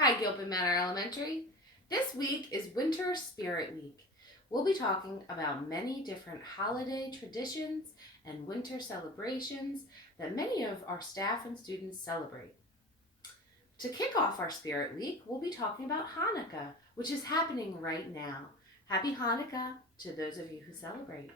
Hi, Gilpin Manor Elementary. This week is Winter Spirit Week. We'll be talking about many different holiday traditions and winter celebrations that many of our staff and students celebrate. To kick off our Spirit Week, we'll be talking about Hanukkah, which is happening right now. Happy Hanukkah to those of you who celebrate.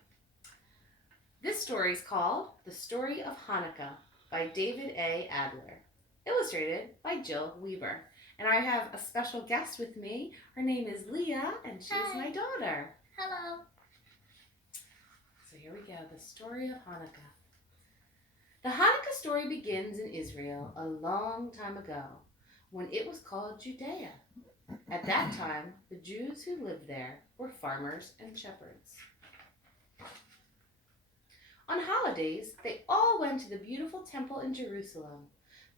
This story is called The Story of Hanukkah by David A. Adler, illustrated by Jill Weaver. And I have a special guest with me. Her name is Leah, and she's my daughter. Hello. So here we go, the story of Hanukkah. The Hanukkah story begins in Israel a long time ago, when it was called Judea. At that time, the Jews who lived there were farmers and shepherds. On holidays, they all went to the beautiful temple in Jerusalem.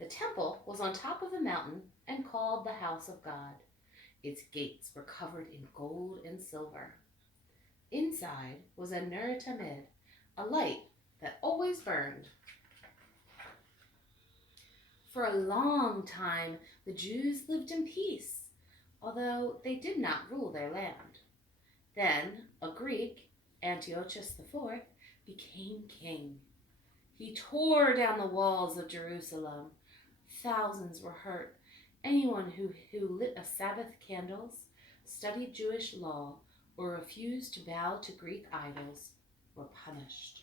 The temple was on top of a mountain and called the House of God. Its gates were covered in gold and silver. Inside was a Ner Tamid, a light that always burned. For a long time, the Jews lived in peace, although they did not rule their land. Then a Greek, Antiochus IV, became king. He tore down the walls of Jerusalem. Thousands were hurt. Anyone who lit a Sabbath candles, studied Jewish law, or refused to bow to Greek idols were punished.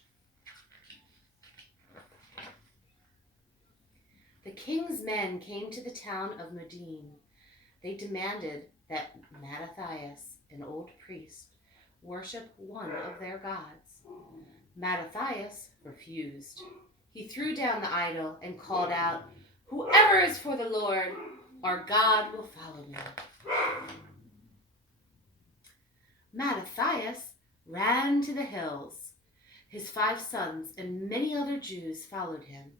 The king's men came to the town of Modin. They demanded that Mattathias, an old priest, worship one of their gods. Mattathias refused. He threw down the idol and called out, "Whoever is for the Lord, our God will follow me." Mattathias ran to the hills. His 5 sons and many other Jews followed him.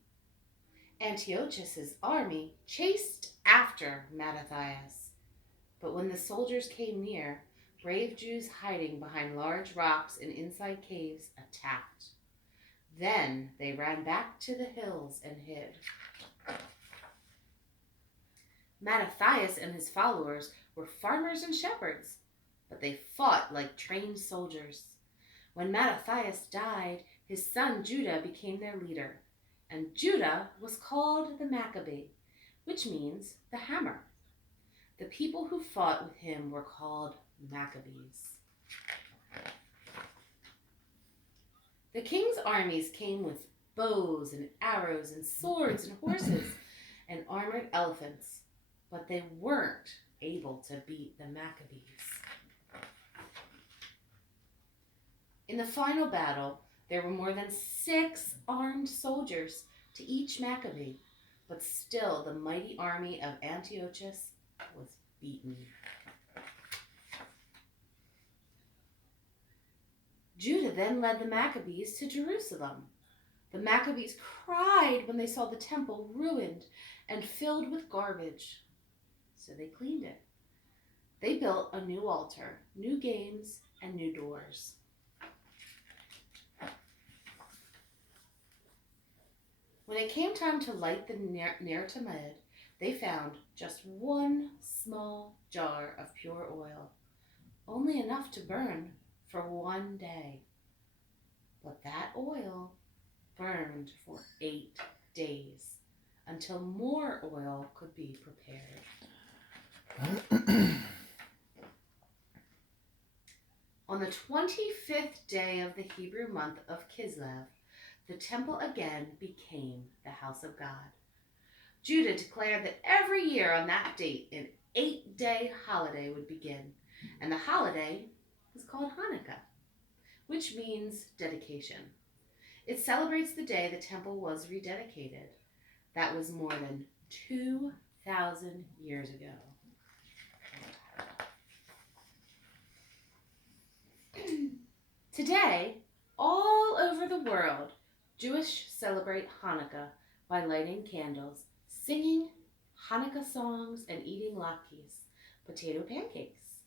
Antiochus's army chased after Mattathias. But when the soldiers came near, brave Jews hiding behind large rocks and inside caves attacked. Then they ran back to the hills and hid. Mattathias and his followers were farmers and shepherds, but they fought like trained soldiers. When Mattathias died, his son Judah became their leader, and Judah was called the Maccabee, which means the hammer. The people who fought with him were called Maccabees. The king's armies came with bows and arrows and swords and horses and armored elephants, but they weren't able to beat the Maccabees. In the final battle, there were more than 6 armed soldiers to each Maccabee, but still the mighty army of Antiochus was beaten. Judah then led the Maccabees to Jerusalem. The Maccabees cried when they saw the temple ruined and filled with garbage, so they cleaned it. They built a new altar, new games, and new doors. When it came time to light the Ner Tamid, they found just one small jar of pure oil, only enough to burn for 1 day. But that oil burned for 8 days until more oil could be prepared. On the 25th day of the Hebrew month of Kislev, the temple again became the house of God. Judah declared that every year on that date, an 8-day holiday would begin, and the holiday was called Hanukkah, which means dedication. It celebrates the day the temple was rededicated. That was more than 2,000 years ago. Today, all over the world, Jewish celebrate Hanukkah by lighting candles, singing Hanukkah songs, and eating latkes, potato pancakes,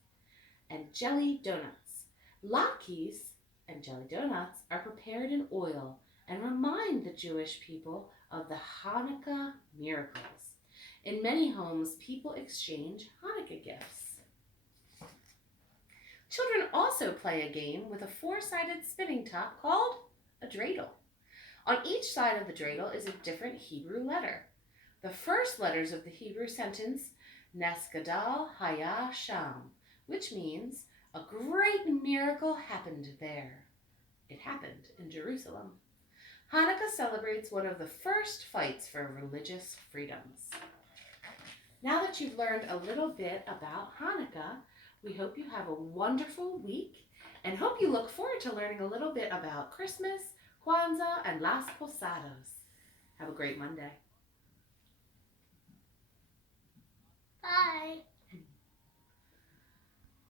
and jelly donuts. Latkes and jelly donuts are prepared in oil and remind the Jewish people of the Hanukkah miracles. In many homes, people exchange Hanukkah gifts. Children also play a game with a four-sided spinning top called a dreidel. On each side of the dreidel is a different Hebrew letter. The first letters of the Hebrew sentence, Nes Gadol Haya Sham, which means a great miracle happened there. It happened in Jerusalem. Hanukkah celebrates one of the first fights for religious freedoms. Now that you've learned a little bit about Hanukkah, we hope you have a wonderful week and hope you look forward to learning a little bit about Christmas, Kwanzaa, and Las Posadas. Have a great Monday. Bye.